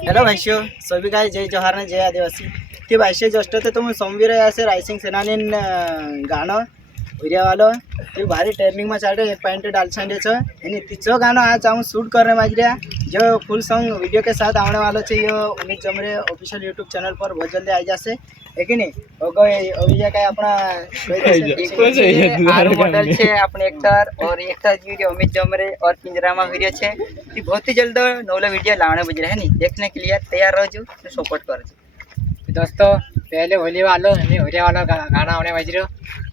Hello भाइयों सभी का जय जवाहर ने जय आदिवासी ते भाष्य जस्ट ते तुम सोमवीर असे रायसिंग सेनानी गाणं उरिया वालो ते भारी ट्रेनिंग में चालते एक पॉइंट डाल छांडे छ यानी तीसरो गाना आज हम शूट करने माजरिया जो फुल सॉन्ग वीडियो के साथ आने वाला है। ये उम्मीद जमरे ऑफिशियल यूट्यूब चैनल पर बहुत जल्दी आ जासे है कि नहीं होगा अभी का अपना आरो मॉडल छे अपने एक्टर और एक्टर वीडियो उम्मीद जमरे और पिंजरा में वीडियो छे ये बहुत ही जल्द नवला वीडियो लाने बज रहा है नहीं देखने के लिए तैयार रहो सपोर्ट करो दोस्तों पहले होली वालों होली वाला गाना होने बज रहा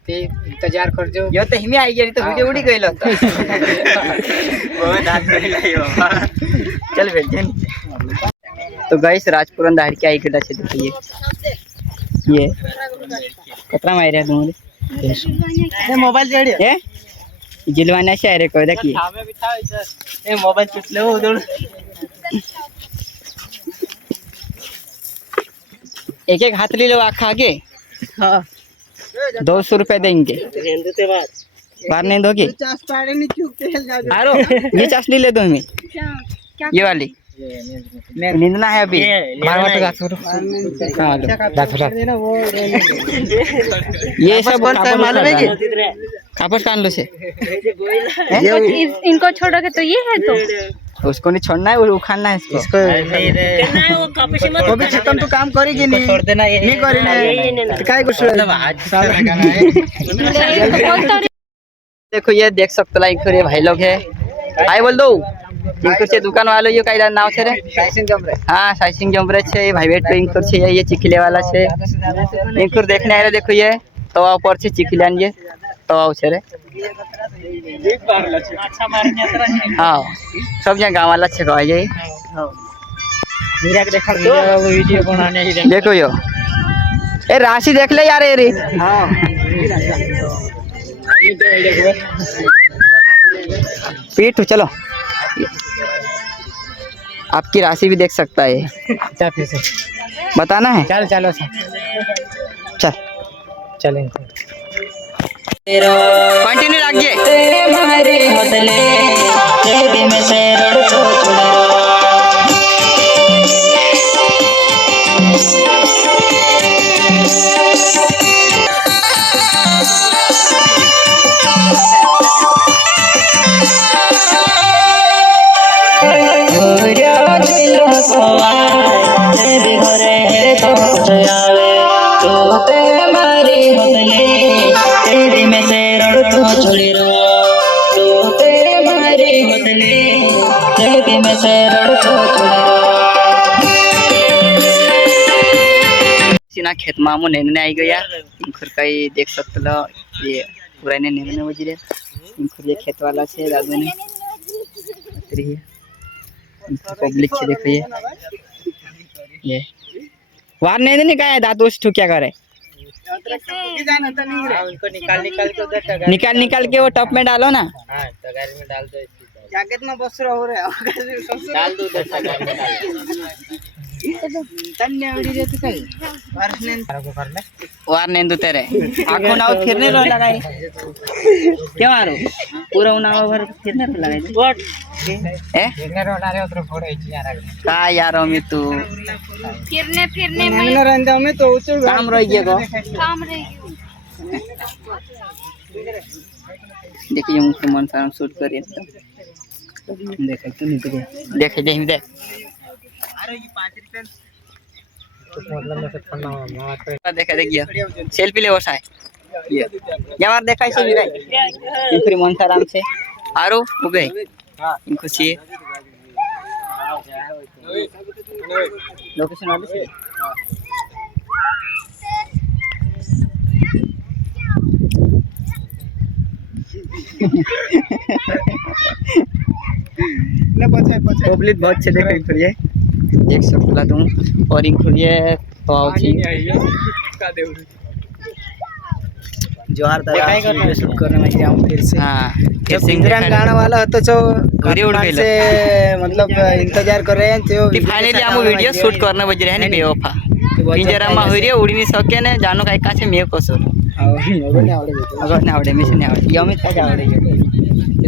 ते इंतजार कर जो यो तो हिमी आई गई तो वीडियो उड़ी गई तो बहुत हाथ करी लाई बाबा चल बेटे तो गाइस राजपुरन दाहर के आई गडा छे देखिए ये कतरा मार रहा तुम ये मोबाइल जेडी ए जिलवाना से अरे कोई देखिए ये मोबाइल पिछले वो उधर एक एक हाथ ले लो आखा आगे हां 200 रुपए देंगे बार नहीं दोगे आरो ये चाशनी ले दो हमें ये वाली नींदना है अभी ये सब कौन सा मालूम है कि कापस कान लो से इनको छोड़ोगे तो ये है तो उसको नहीं छोड़ना है और उखाड़ना है इसको वो भी खत्म तो काम करेगी नहीं छोड़ देना ये नहीं करी काय कुछ देखो ये देख सकते लाइक ये भाई लोग है हाय बोल दो इनकर से दुकान वालों ये कायदा नाव छे रे साइसिंग जमरे हां साइसिंग जमरे छे ये भाई वेट पे इनकर छे ये चिखले वाला छे इनकर देखने आ रहे देखो ये तवा ऊपर से चिखलियान ये तवा छे रे अच्छा मारने हां सब जगह गांव वाला छे कह ये मीरा के देखा तो वीडियो बनाने ही देखो यो ए राशि देख ले यार ये रे हां पीठ चलो आपकी राशि भी देख सकता है बताना है चल चलो चल चलेंगे कंटिन्यू रखिए सीना खेत मामू नेने आई गया इनखुर कई देख सकते लो ये पूरा ने नेने बजरे इनखुर ये खेत वाला छे दादू ने उतरी है पब्लिक छे देखो ये वार नहीं देने का है दादू से क्या करे उनको निकाल निकाल के वो टप में डालो ना हां तो गाड़ी में डाल दो जैकेट में बस रहो रे डाल दो तन्ने उड़ी रे तो कई वारने वार नहीं दो तेरे आंखों ना फिरने रो लगाई क्यों मारो पूरा उनावा भर फिरने तो लगाई व्हाट ए फिरने रो डाले उधर फोड़े यार का यार अमी तू फिरने में मैंने रंदा में तो उतर काम रह गया को काम रही देखिए मुझे मन सारा शूट करिए देखे तो नहीं तो देखे दे दे अरे ये 5 रुपए मतलब में से ठंडा मार देखा देखिए सेल्फी ले बसा है ये यार देखा से गाय इनकरी मन आराम से आरो उबे हां इनको छी लोकेशन वाले से ने पछे पब्लिक बहुत छे देख इनकरी ये देख सकला तुम और इनकरी ये तो आउची का देउ जोहार दादा वीडियो शूट करने में गया हूं फिर से हां जब पिंजरा गाना वाला तो जो घरे उड़ गइल से मतलब इंतजार कर रहे हैं तो फाइनली हम वीडियो शूट करने बज रहे हैं बेवफा पिंजरा में होई रे उड़ी नहीं सके ने जानो काय का छे मे कसो हां अगर नहीं आवड़े मिशन नहीं आवड़े यमित का आवड़े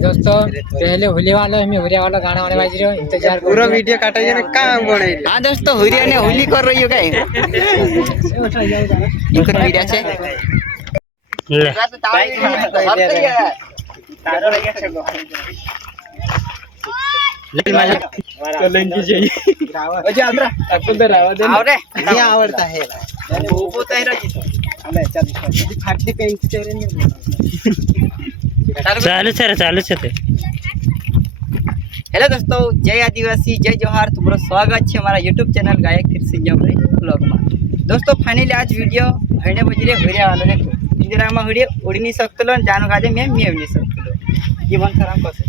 दोस्तों पहले होली वाला हमें हुरिया वाला गाना होने वाला है इंतजार પૂરો વિડિયો કાઢાઈ ને કામ બનાવી हाँ दोस्तों हुरिया ने होली कर रही हो क्या इनकर वीडियो છે આવરે નહીં આવડતા હે ઊભો થઈ રહ્યો છે અલે ચાલ ફાટલી કઈ ચેરે નહીં ચાલુ છે તે हेलो दोस्तों जय आदिवासी जय जोहार तुम्हारा स्वागत है हमारा यूट्यूब चैनल गायक फिर सिंह ब्लॉग में दोस्तों फाइनली आज वीडियो हड़ने बजरे हुरिया वाला देखो इंदिरा में हुड़े उड़ी नहीं सकते लो जानो काजे मैं नहीं सकते लो ये मन खराब कैसे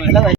हेलो भाई